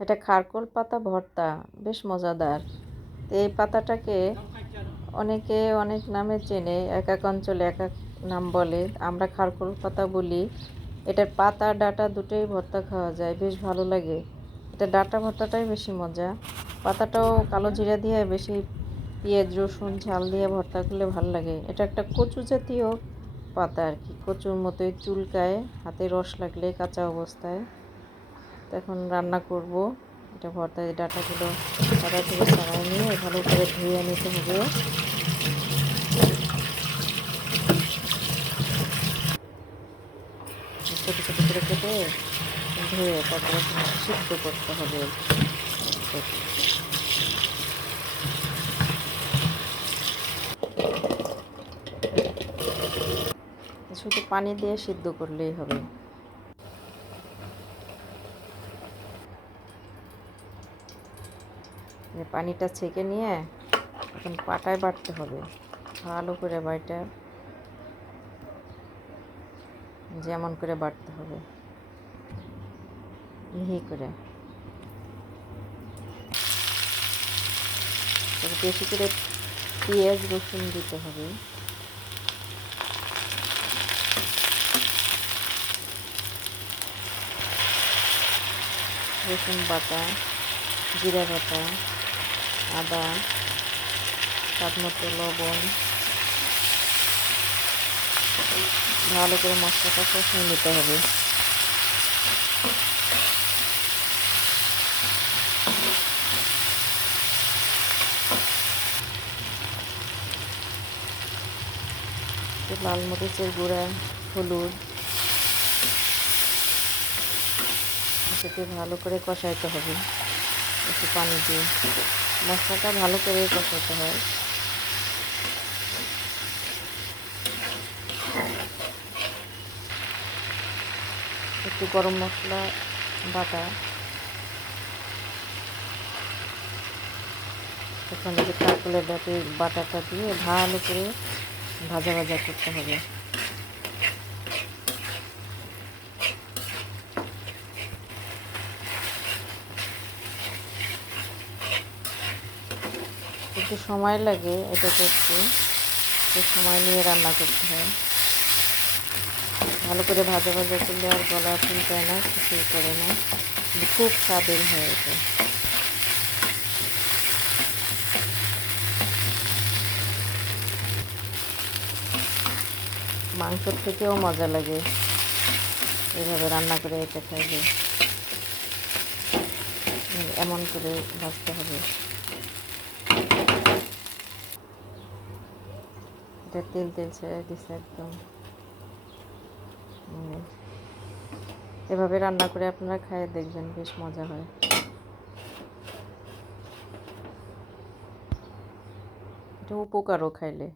এটা খারকোল পাতা ভর্তা, বেশ মজাদার। তো এই পাতাটাকে অনেকে অনেক নামে চেনে, এক এক অঞ্চলে এক এক নাম বলে। আমরা খারকোল পাতা বলি। এটার পাতা, ডাটা দুটোই ভর্তা খাওয়া যায়, বেশ ভালো লাগে। এটা ডাটা ভর্তাটাই বেশি মজা। পাতাটাও কালো জিরা দিয়ে বেশি পেঁয়াজ, রসুন, ঝাল দিয়ে ভর্তা করলে ভালো লাগে। এটা একটা কচু জাতীয় পাতা আর কি। কচুর মতোই চুলকায়, হাতে রস লাগলে কাঁচা অবস্থায়। এখন রান্না করব। এটা ভর্তা ডাটাগুলো পাতা থেকে ছাড়াই নিয়ে ভালো করে ধুয়ে নিতে হবে। ছোটো ছোটো করে কেটে ধুয়ে তারপরে সিদ্ধ করতে হবে। শুধু পানি দিয়ে সিদ্ধ করলেই হবে। পানিটা ছেঁকে নিয়ে এখন পাটায় বাটতে হবে। ভালো করে বাটা যেমন করে বাটতে হবে। মিহি করে। বেশি করে পেঁয়াজ, রসুন দিতে হবে। রসুন বাটা, জিরা বাটা। আদা স্বাদ মতো লবণ। ভালো করে মশলাটা কষিয়ে নিতে হবে। লাল মরিচের গুঁড়া, হলুদ। সেটা ভালো করে কষাইতে হবে। একটু পানি দিয়ে। মশলাটা ভালো করে কষাতে হয়। একটু গরম মশলা, বাটা। ওখানে যে কাকুলের বাটাটা দিয়ে ভালো করে ভাজা ভাজা করতে হবে। একটু সময় লাগে এটা করতে। একটু সময় নিয়ে রান্না করতে হয়। ভালো করে ভাজা ভাজা করলে আর গলা চুলকায় না, কিছুই করে না। খুব স্বাদের হয় এটা। মাংসর থেকেও মজা লাগে এভাবে রান্না করে এটা খাইলে। এমন করে ভাজতে হবে। এটা তেল তেল ছেড়ে দিছে একদম। এভাবে রান্না করে আপনারা খাইয়ে দেখবেন, বেশ মজা হয়। এটা উপকারও খাইলে।